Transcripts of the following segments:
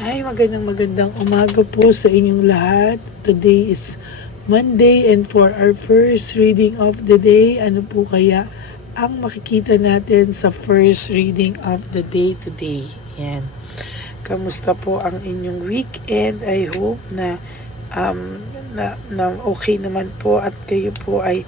Ay, magandang magandang umaga po sa inyong lahat. Today is Monday and for our first reading of the day, ano po kaya ang makikita natin sa first reading of the day today? Yan. Kamusta po ang inyong weekend? I hope na um, na, na okay naman po at kayo po ay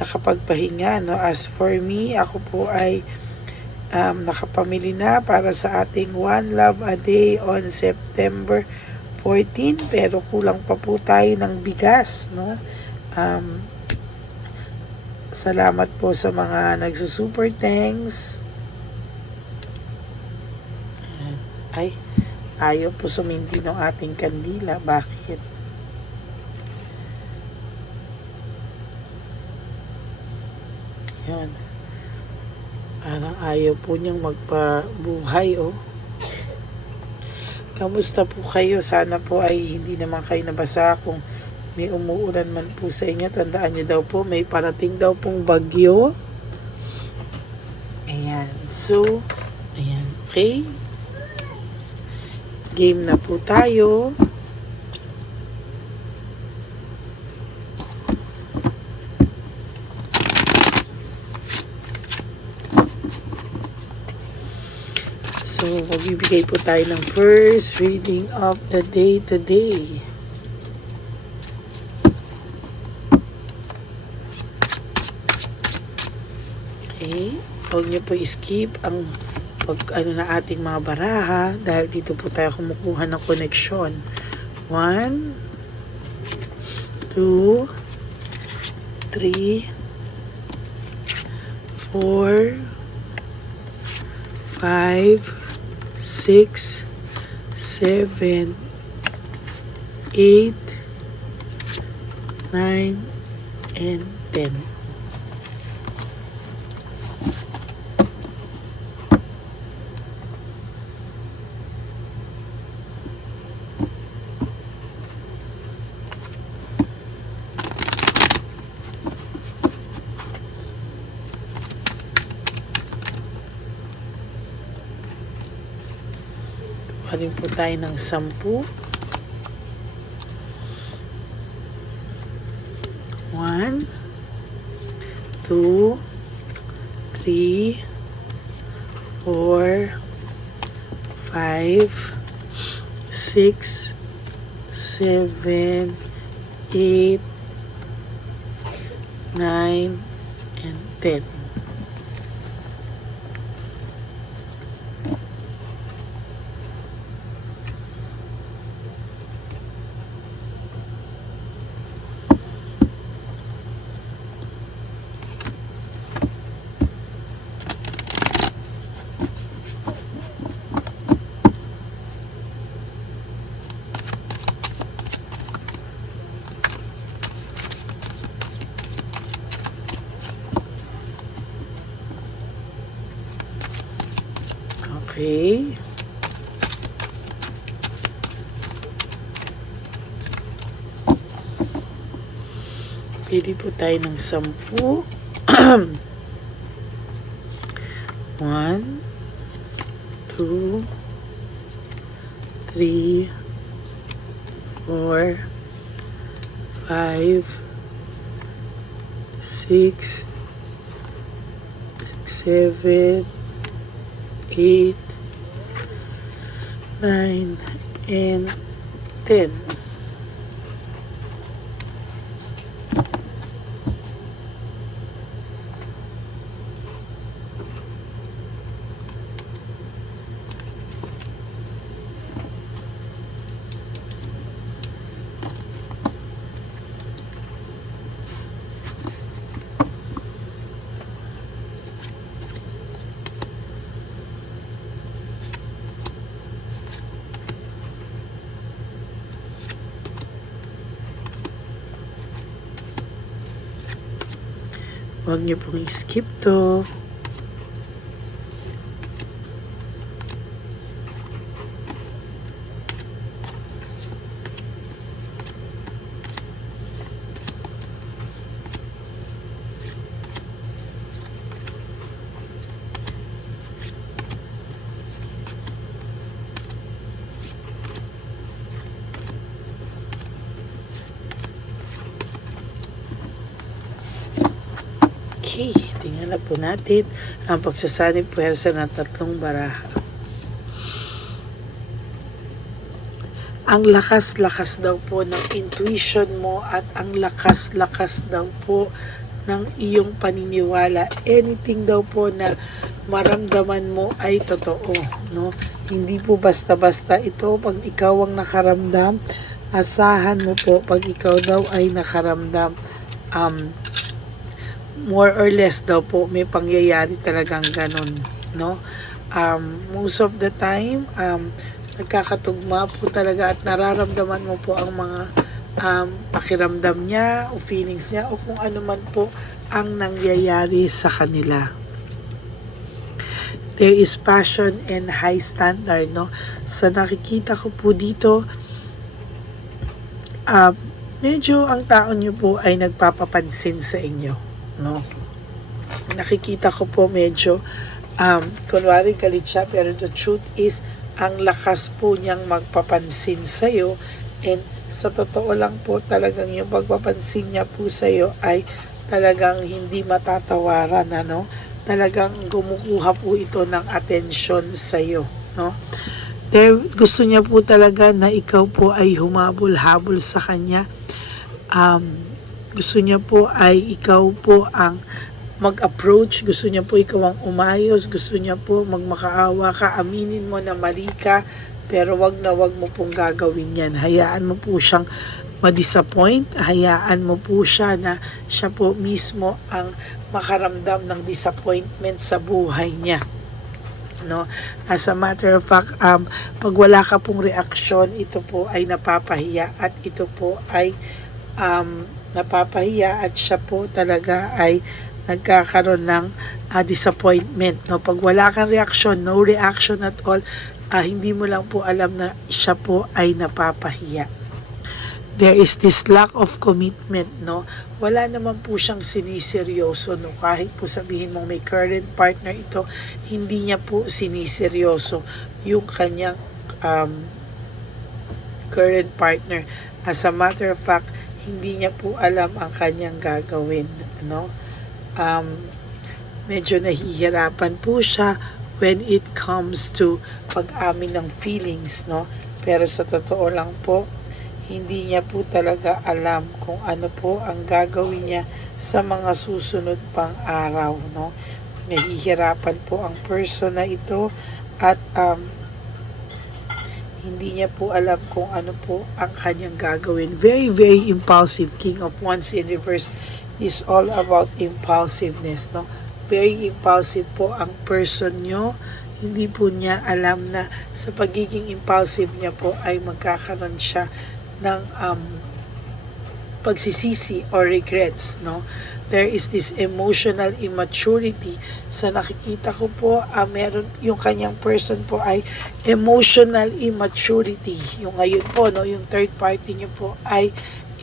nakapagpahinga. No? As for me, ako po ay um, nakapamili na para sa ating One Love a Day on September 14 pero kulang pa po tayo ng bigas no? Um, salamat po sa mga nagsusuper thanks. Ay ayaw po sumindi ng ating kandila. Bakit? Yun ayaw po niyang magpabuhay, oh. Kamusta po kayo? Sana po ay hindi naman kayo nabasa kung may umuulan man po sa inyo. Tandaan niyo daw po, may parating daw pong bagyo. Ayan. So, ayan. Okay. Game na po tayo. So, magbibigay po tayo ng first reading of the day today. Okay. Huwag niyo po skip ang pag ano na ating mga baraha dahil dito po tayo kumukuha ng koneksyon. One, two, three, four, five, 6, 7, 8, 9, and 10. Rin po tayo ng sampu. One, two, three, four, five, six, seven, eight, nine, and ten. Okay. Pili po tayo ng sampu. One, two, three, four, five, six, seven, eight, nine, and ten. Huwag niyo skip to. Okay, tingnan na po natin ang pagsasanib puwersa ng tatlong baraha. Ang lakas-lakas daw po ng intuition mo at ang lakas-lakas daw po ng iyong paniniwala. Anything daw po na maramdaman mo ay totoo, no? Hindi po basta-basta ito pag ikaw ang nakaramdam, asahan mo po pag ikaw daw ay nakaramdam um, more or less daw po may pangyayari talagang ganun, no? Um, most of the time, um, nagkakatugma po talaga at nararamdaman mo po ang mga um, pakiramdam niya o feelings niya o kung ano man po ang nangyayari sa kanila. There is passion and high standard, no? Sa nakikita ko po dito, uh, medyo ang tao niyo po ay nagpapapansin sa inyo, no? Nakikita ko po medyo, um, kunwari galit siya, pero the truth is, ang lakas po niyang magpapansin sa'yo and sa totoo lang po talagang yung pagpapansin niya po sa'yo ay talagang hindi matatawaran, ano? Talagang gumukuha po ito ng atensyon sa'yo, no? There, gusto niya po talaga na ikaw po ay humabol-habol sa kanya. Um, gusto niya po ay ikaw po ang mag-approach, gusto niya po ikaw ang umayos, gusto niya po magmakaawa ka, aminin mo na mali ka, pero wag na wag mo pong gagawin yan. Hayaan mo po siyang ma-disappoint, hayaan mo po siya na siya po mismo ang makaramdam ng disappointment sa buhay niya. No? As a matter of fact, um, pag wala ka pong reaksyon, ito po ay napapahiya at ito po ay um, napapahiya at siya po talaga ay nagkakaroon ng uh, disappointment. No? Pag wala kang reaksyon, no reaction at all, uh, hindi mo lang po alam na siya po ay napapahiya. There is this lack of commitment, no? Wala naman po siyang siniseryoso, no? Kahit po sabihin mong may current partner ito, hindi niya po siniseryoso yung kanyang um, current partner. As a matter of fact, hindi niya po alam ang kanyang gagawin, no? um, medyo nahihirapan po siya when it comes to pag-amin ng feelings, no? Pero sa totoo lang po, hindi niya po talaga alam kung ano po ang gagawin niya sa mga susunod pang araw, no? Nahihirapan po ang person na ito at um, hindi niya po alam kung ano po ang kanyang gagawin. Very, very impulsive. King of Wands in reverse is all about impulsiveness, no? Very impulsive po ang person nyo. Hindi po niya alam na sa pagiging impulsive niya po ay magkakaroon siya ng um, pagsisisi or regrets, no? There is this emotional immaturity. Sa nakikita ko po, uh, meron yung kanyang person po ay emotional immaturity. Yung ngayon po, no, yung third party niyo po ay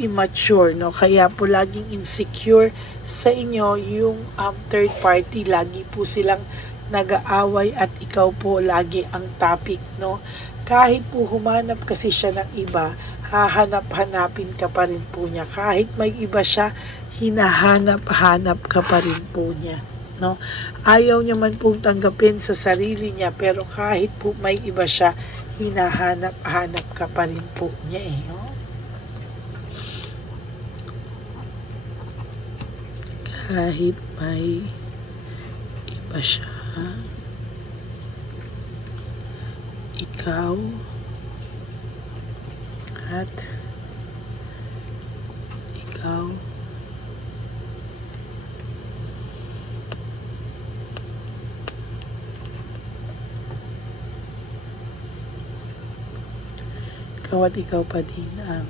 immature, no? Kaya po laging insecure sa inyo yung um, third party. Lagi po silang nag-aaway at ikaw po lagi ang topic, no? Kahit po humanap kasi siya ng iba, hahanap-hanapin ka pa rin po niya. Kahit may iba siya, hinahanap-hanap ka pa rin po niya. No? Ayaw niya man pong tanggapin sa sarili niya, pero kahit po may iba siya, hinahanap-hanap ka pa rin po niya eh. No? Kahit may iba siya, ikaw at ikaw ikaw at ikaw pa din ang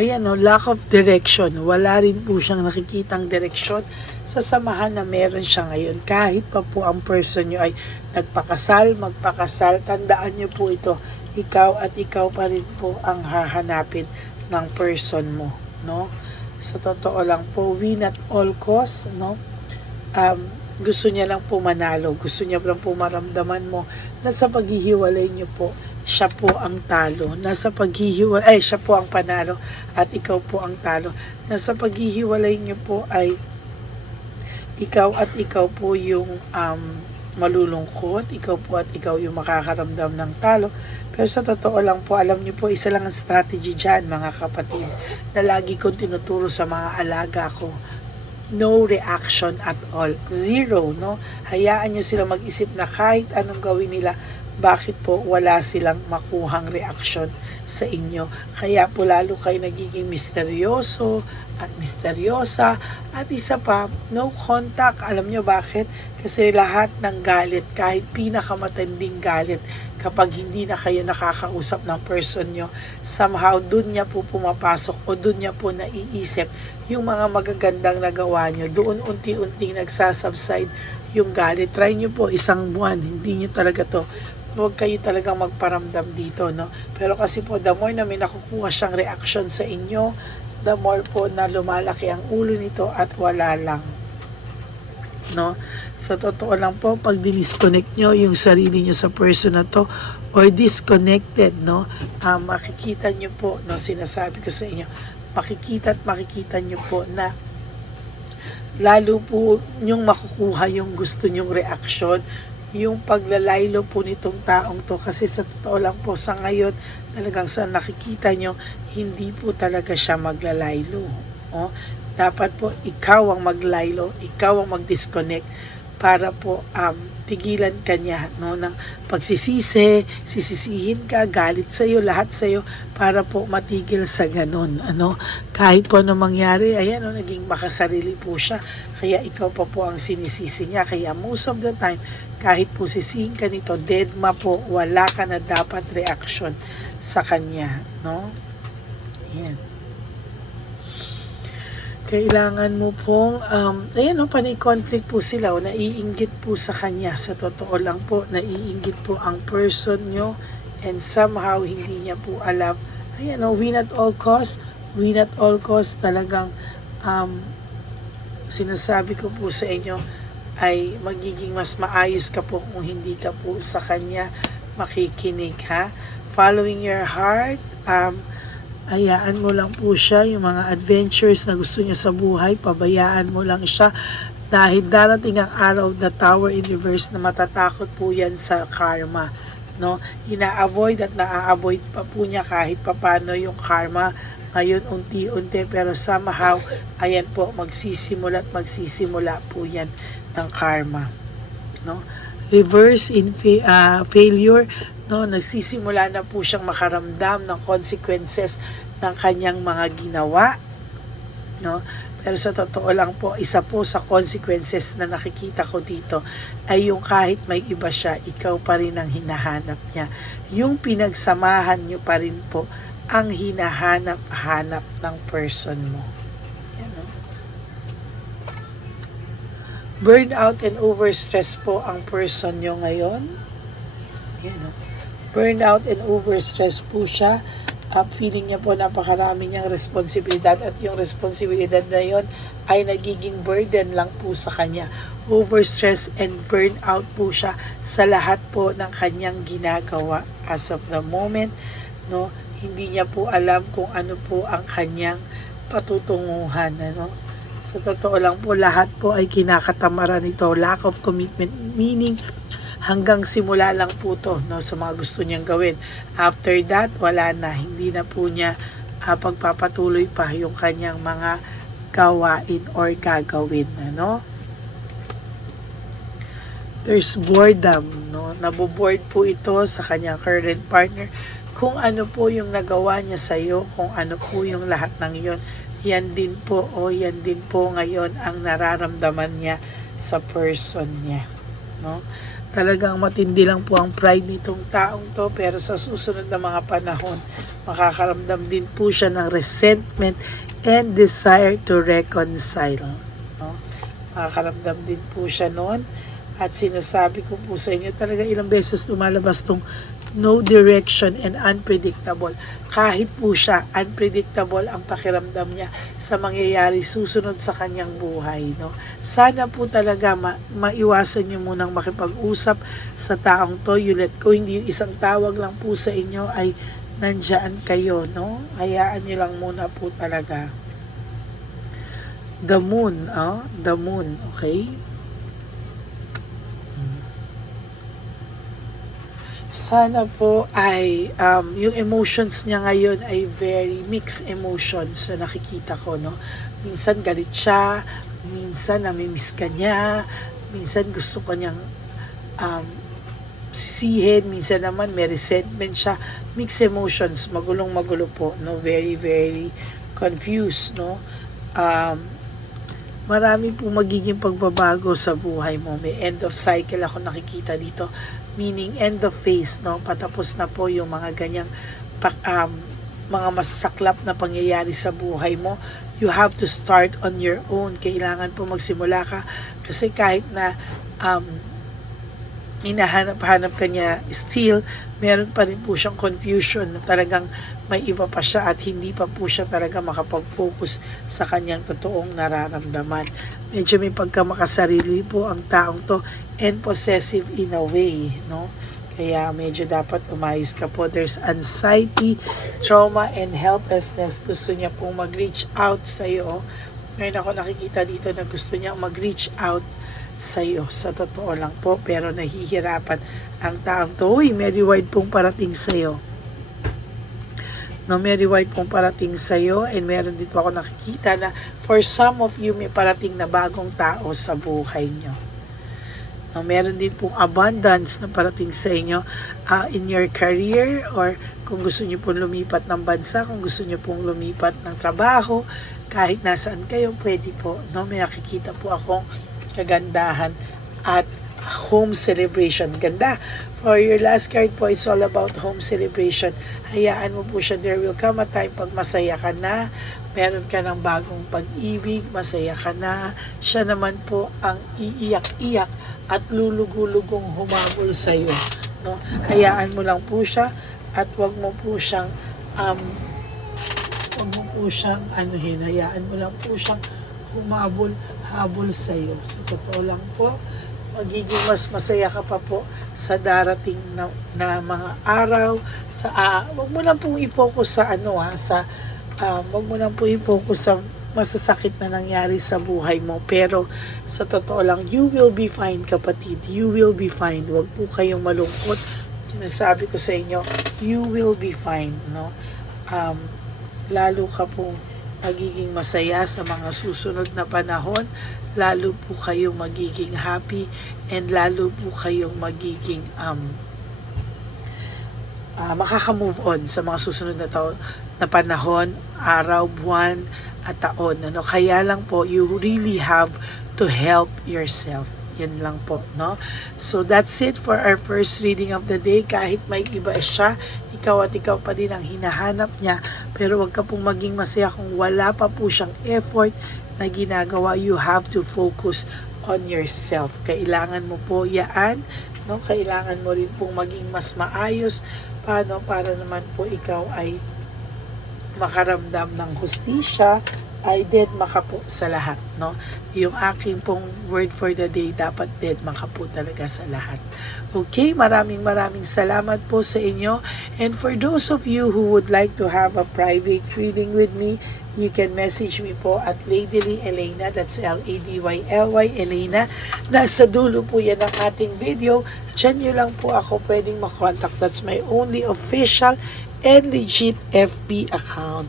ayan no, lack of direction. Wala rin po siyang nakikitang direksyon sa samahan na meron siya ngayon. Kahit pa po ang person nyo ay nagpakasal, magpakasal, tandaan nyo po ito. Ikaw at ikaw pa rin po ang hahanapin ng person mo. No? Sa totoo lang po, win at all costs, no? um, gusto niya lang po manalo, gusto niya lang po maramdaman mo na sa paghihiwalay niyo po, siya po ang talo. Nasa paghihiwalay, ay siya po ang panalo at ikaw po ang talo. Nasa paghihiwalay niyo po ay ikaw at ikaw po yung um, malulungkot, ikaw po at ikaw yung makakaramdam ng talo. Pero sa totoo lang po, alam niyo po, isa lang ang strategy dyan, mga kapatid, na lagi kong tinuturo sa mga alaga ko no reaction at all. Zero, no? Hayaan nyo sila mag-isip na kahit anong gawin nila, bakit po wala silang makuhang reaksyon sa inyo. Kaya po lalo kayo nagiging misteryoso at misteryosa. At isa pa, no contact. Alam nyo bakit? Kasi lahat ng galit, kahit pinakamatinding galit, kapag hindi na kayo nakakausap ng person nyo, somehow dun niya po pumapasok o dun niya po naiisip yung mga magagandang nagawa nyo. Doon unti-unting nagsasubside yung galit. Try nyo po isang buwan, hindi nyo talaga to huwag kayo talagang magparamdam dito, no? Pero kasi po, the more na may nakukuha siyang reaction sa inyo, the more po na lumalaki ang ulo nito at wala lang. No? Sa totoo lang po, pag dinisconnect nyo yung sarili nyo sa person na to, or disconnected, no? Ah, makikita nyo po, no? Sinasabi ko sa inyo, makikita at makikita nyo po na lalo po yung makukuha yung gusto nyong reaksyon yung paglalaylo po nitong taong to kasi sa totoo lang po sa ngayon talagang sa nakikita nyo hindi po talaga siya maglalaylo oh, dapat po ikaw ang maglaylo ikaw ang mag-disconnect para po um, tigilan ka niya no, ng pagsisisi, sisisihin ka, galit sa iyo, lahat sa iyo para po matigil sa ganun. Ano, kahit po ano mangyari, ayan, no, naging makasarili po siya. Kaya ikaw pa po ang sinisisi niya. Kaya most of the time, kahit po sisihin ka nito, dead ma po, wala ka na dapat reaction sa kanya. No? Ayan kailangan mo pong, um, ayan no, panay conflict po sila o naiinggit po sa kanya. Sa totoo lang po, naiinggit po ang person nyo and somehow hindi niya po alam. Ayan no, win at all cost, win at all cost talagang um, sinasabi ko po sa inyo ay magiging mas maayos ka po kung hindi ka po sa kanya makikinig ha. Following your heart, um, hayaan mo lang po siya, yung mga adventures na gusto niya sa buhay, pabayaan mo lang siya dahil darating ang araw na tower in reverse na matatakot po yan sa karma. No? Ina-avoid at na-avoid pa po niya kahit papano yung karma ngayon unti-unti pero somehow ayan po magsisimula at magsisimula po yan ng karma no? Reverse in fa- uh, failure no? Nagsisimula na po siyang makaramdam ng consequences ng kanyang mga ginawa no? Pero sa totoo lang po isa po sa consequences na nakikita ko dito ay yung kahit may iba siya ikaw pa rin ang hinahanap niya. Yung pinagsamahan niyo pa rin po ang hinahanap-hanap ng person mo yan no? Burnout and overstress po ang person nyo ngayon. Yan, no? Burnout and overstress po siya. Uh, feeling niya po napakarami niyang responsibilidad at yung responsibilidad na yon ay nagiging burden lang po sa kanya. Overstress and burnout po siya sa lahat po ng kanyang ginagawa as of the moment. No? Hindi niya po alam kung ano po ang kanyang patutunguhan. Ano? Sa totoo lang po, lahat po ay kinakatamaran nito. Lack of commitment, meaning hanggang simula lang po to no, sa mga gusto niyang gawin. After that, wala na. Hindi na po niya uh, pagpapatuloy pa yung kanyang mga gawain or gagawin. Ano? There's boredom. No? Naboboard po ito sa kanyang current partner. Kung ano po yung nagawa niya sa iyo, kung ano po yung lahat ng yon yan din po o yan din po ngayon ang nararamdaman niya sa person niya no Talagang matindi lang po ang pride nitong taong to pero sa susunod na mga panahon makakaramdam din po siya ng resentment and desire to reconcile. No? Makakaramdam din po siya noon at sinasabi ko po sa inyo talaga ilang beses lumalabas tong no direction and unpredictable. Kahit po siya, unpredictable ang pakiramdam niya sa mangyayari susunod sa kanyang buhay. No? Sana po talaga ma- maiwasan niyo munang makipag-usap sa taong to. You let go, hindi isang tawag lang po sa inyo ay nandyan kayo. No? Hayaan niyo lang muna po talaga. The moon, oh? the moon, okay? Sana po ay um, yung emotions niya ngayon ay very mixed emotions na nakikita ko, no? Minsan galit siya, minsan namimiss ka niya, minsan gusto ko niyang um, sisihin, minsan naman may resentment siya. Mixed emotions, magulong magulo po, no? Very, very confused, no? Um, marami po magiging pagbabago sa buhay mo. May end of cycle ako nakikita dito meaning end of phase, no? Patapos na po yung mga ganyang um, mga masasaklap na pangyayari sa buhay mo. You have to start on your own. Kailangan po magsimula ka kasi kahit na um, hinahanap-hanap ka niya still, meron pa rin po siyang confusion na talagang may iba pa siya at hindi pa po siya talaga makapag-focus sa kanyang totoong nararamdaman. Medyo may pagkamakasarili po ang taong to and possessive in a way, no? Kaya medyo dapat umayos ka po. There's anxiety, trauma, and helplessness. Gusto niya pong mag-reach out sa iyo. Ngayon ako nakikita dito na gusto niya mag-reach out sa iyo. Sa totoo lang po, pero nahihirapan ang taong to. Uy, may reward pong parating sa iyo. No, may reward pong parating sa iyo and meron din po ako nakikita na for some of you may parating na bagong tao sa buhay niyo. No, meron din pong abundance na parating sa inyo uh, in your career or kung gusto niyo pong lumipat ng bansa, kung gusto niyo pong lumipat ng trabaho, kahit nasaan kayo, pwede po. No, may nakikita po akong kagandahan at home celebration. Ganda. For your last card po, it's all about home celebration. Hayaan mo po siya, there will come a time pag masaya ka na, meron ka ng bagong pag-ibig, masaya ka na, siya naman po ang iiyak-iyak at lulugulugong humabol sa iyo. No? Hayaan mo lang po siya at wag mo po siyang um, wag mo po siyang ano hinayaan mo lang po siyang humabol habol sa iyo. Sa totoo lang po, magiging mas masaya ka pa po sa darating na, na mga araw sa uh, wag mo lang pong i-focus sa ano ha sa um, wag mo lang po i-focus sa masasakit na nangyari sa buhay mo. Pero sa totoo lang, you will be fine kapatid. You will be fine. Huwag po kayong malungkot. Sinasabi ko sa inyo, you will be fine. No? Um, lalo ka pong magiging masaya sa mga susunod na panahon. Lalo po kayong magiging happy and lalo po kayong magiging um, uh, makaka-move on sa mga susunod na taon na panahon, araw, buwan, at taon. Ano? Kaya lang po, you really have to help yourself. Yan lang po, no? So, that's it for our first reading of the day. Kahit may iba siya, ikaw at ikaw pa din ang hinahanap niya. Pero wag ka pong maging masaya kung wala pa po siyang effort na ginagawa. You have to focus on yourself. Kailangan mo po yaan, no? Kailangan mo rin pong maging mas maayos. Paano? Para naman po ikaw ay makaramdam ng hustisya ay dead makapo sa lahat, no? Yung aking pong word for the day, dapat dead makapo talaga sa lahat. Okay, maraming maraming salamat po sa inyo. And for those of you who would like to have a private reading with me, you can message me po at Ladyly Elena, that's L-A-D-Y-L-Y Elena. Nasa dulo po yan ng ating video. Diyan nyo lang po ako pwedeng makontak. That's my only official and legit FB account.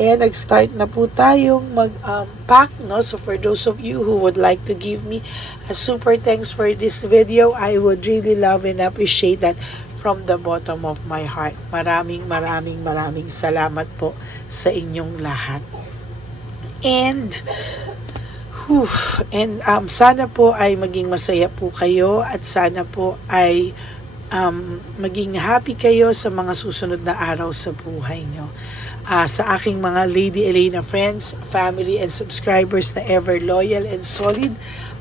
And nag-start na po tayong mag-pack, um, no? So for those of you who would like to give me a super thanks for this video, I would really love and appreciate that from the bottom of my heart. Maraming maraming maraming salamat po sa inyong lahat. And Whew. And um, sana po ay maging masaya po kayo at sana po ay um, maging happy kayo sa mga susunod na araw sa buhay nyo. Ah, sa aking mga Lady Elena friends, family and subscribers na ever loyal and solid,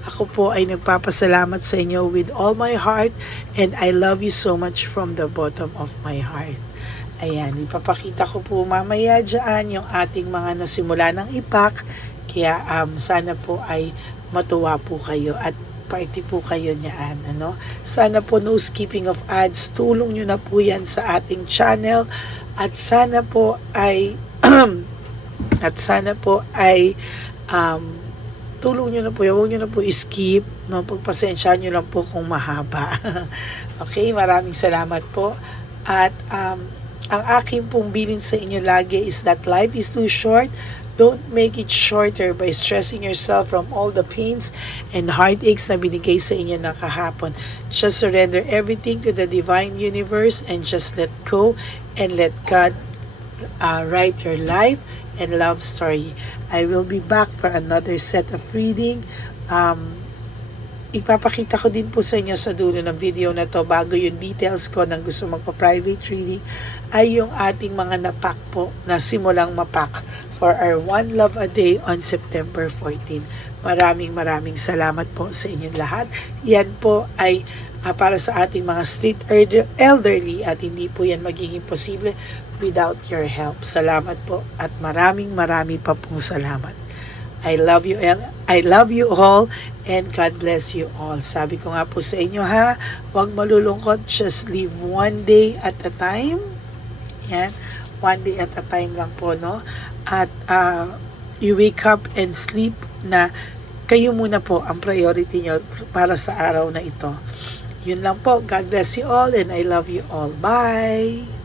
ako po ay nagpapasalamat sa inyo with all my heart and I love you so much from the bottom of my heart. Ayan, ipapakita ko po mamaya dyan yung ating mga nasimula ng ipak. Kaya um, sana po ay matuwa po kayo at party po kayo niyan. Ano? Sana po no skipping of ads. Tulong nyo na po yan sa ating channel. At sana po ay at sana po ay um, tulong nyo na po yan. Huwag nyo na po skip. No? Pagpasensya nyo lang po kung mahaba. okay, maraming salamat po. At um, ang aking pong bilin sa inyo lagi is that life is too short. Don't make it shorter by stressing yourself from all the pains and heartaches na binigay sa inyo na kahapon. Just surrender everything to the divine universe and just let go and let God uh, write your life and love story. I will be back for another set of reading. Um, ipapakita ko din po sa inyo sa dulo ng video na to bago yung details ko ng gusto magpa-private reading ay yung ating mga napak po na simulang mapak for our One Love a Day on September 14. Maraming maraming salamat po sa inyong lahat. Yan po ay ah, para sa ating mga street elder- elderly at hindi po yan magiging posible without your help. Salamat po at maraming maraming pa pong salamat. I love you. I love you all and God bless you all. Sabi ko nga po sa inyo ha, huwag malulungkot, just live one day at a time. Yan, one day at a time lang po, no? At uh, you wake up and sleep na kayo muna po ang priority nyo para sa araw na ito. Yun lang po. God bless you all and I love you all. Bye!